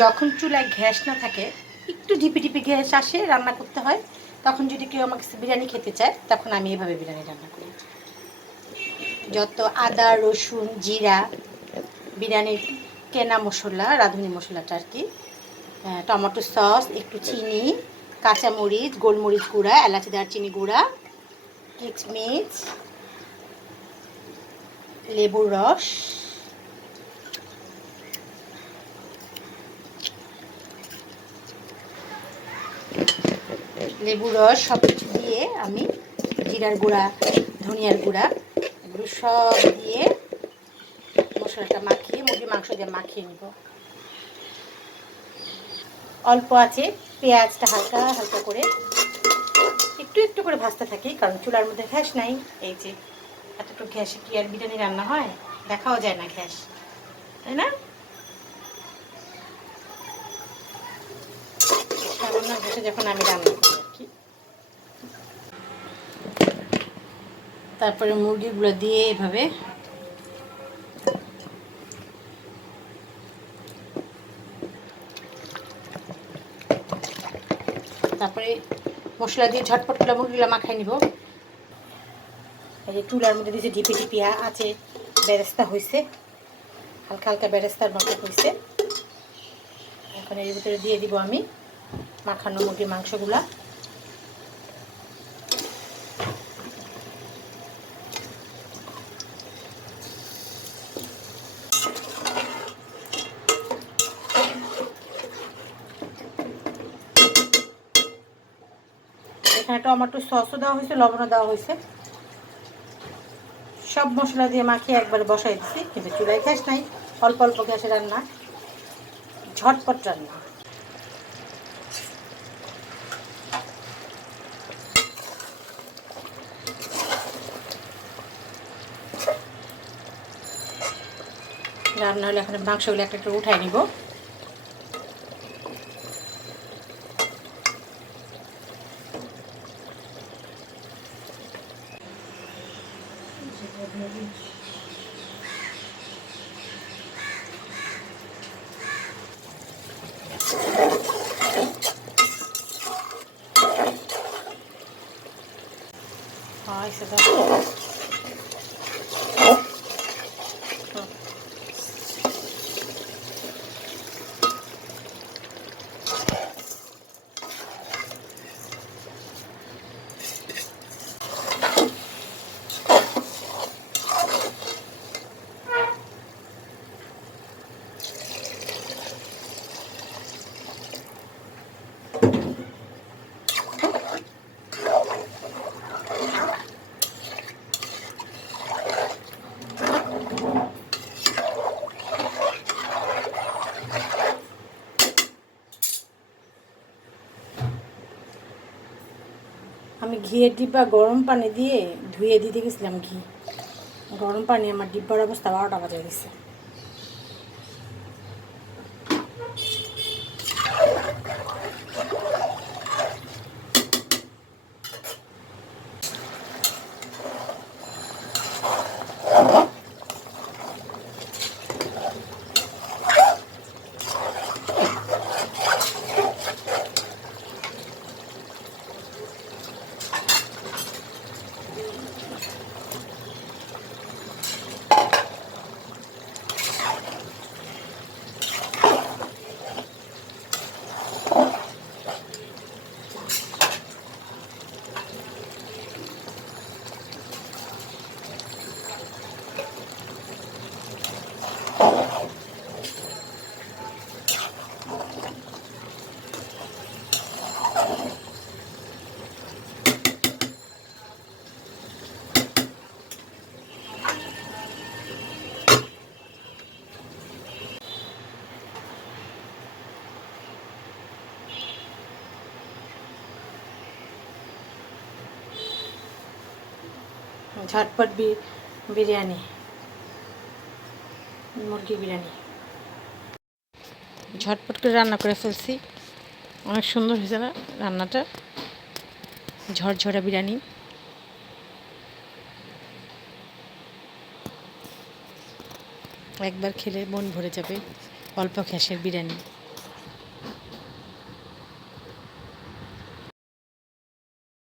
যখন চুলায় গ্যাস না থাকে, একটু ঢিপি ঢিপি গ্যাস আসে, রান্না করতে হয়, তখন যদি কেউ আমার কাছে বিরিয়ানি খেতে চায় তখন আমি এভাবে বিরিয়ানি রান্না করি। যত আদা রসুন জিরা, বিরিয়ানির কেনা মশলা, রাঁধুনি মশলাটা আর কি, টমেটো সস, একটু চিনি, কাঁচামরিচ, গোলমরিচ গুঁড়া, এলাচি দারচিনি গুঁড়া, কিচমিচ, লেবুর রস, সব কিছু দিয়ে আমি জিরার গুঁড়া, ধনিয়ার গুঁড়া, এগুলো সব দিয়ে মশলাটা মাখিয়ে মুরগির মাংস দিয়ে মাখিয়ে নেব। অল্প আছে পেঁয়াজটা হালকা হালকা করে একটু একটু করে ভাজতে থাকি, কারণ চুলার মধ্যে গ্যাস নাই। এই যে এতটুকু গ্যাসে কি আর বিরিয়ানি রান্না হয়? দেখাও যায় না গ্যাস, তাই না? সামান্য গ্যাসে যখন আমি রান্না করি আর কি। তারপরে মুরগিগুলো দিয়ে এভাবে তারপরে মশলা দিয়ে ঝটপট করে মুরগিগুলো মাখাই নিব। এই যে চুলার মধ্যে দিয়েছে ঢিপি ঢিপি আছে, বেরেস্তা হয়েছে, হালকা হালকা বেরেস্তার মতো হয়েছে। এখন এর ভিতরে দিয়ে দিব আমি মাখানো মুরগির মাংসগুলা। এখানে টমেটো সসও দেওয়া হয়েছে, লবণও দেওয়া হয়েছে। সব মশলা দিয়ে মাখিয়ে একবারে বসাই দিচ্ছি, কিন্তু চুলায় গ্যাস নাই, অল্প অল্প গ্যাসে রান্না, ঝটপট রান্না। রান্না হলে এখন মাংসগুলো একটা একটা উঠাই নিব। সেটা আমি ঘিয়ের ডিব্বা গরম পানি দিয়ে ধুয়ে দিতে গেছিলাম। ঘি গরম পানি, আমার ডিব্বার অবস্থা 12টা বাজে গেছে। ঝটপট বিরিয়ানি, মুরগি বিরিয়ানি ঝটপট করে রান্না করে ফেলছি। অনেক সুন্দর হয়েছে না রান্নাটা? ঝরঝরা বিরিয়ানি। একবার খেলে মন ভরে যাবে। অল্প গ্যাসের বিরিয়ানি।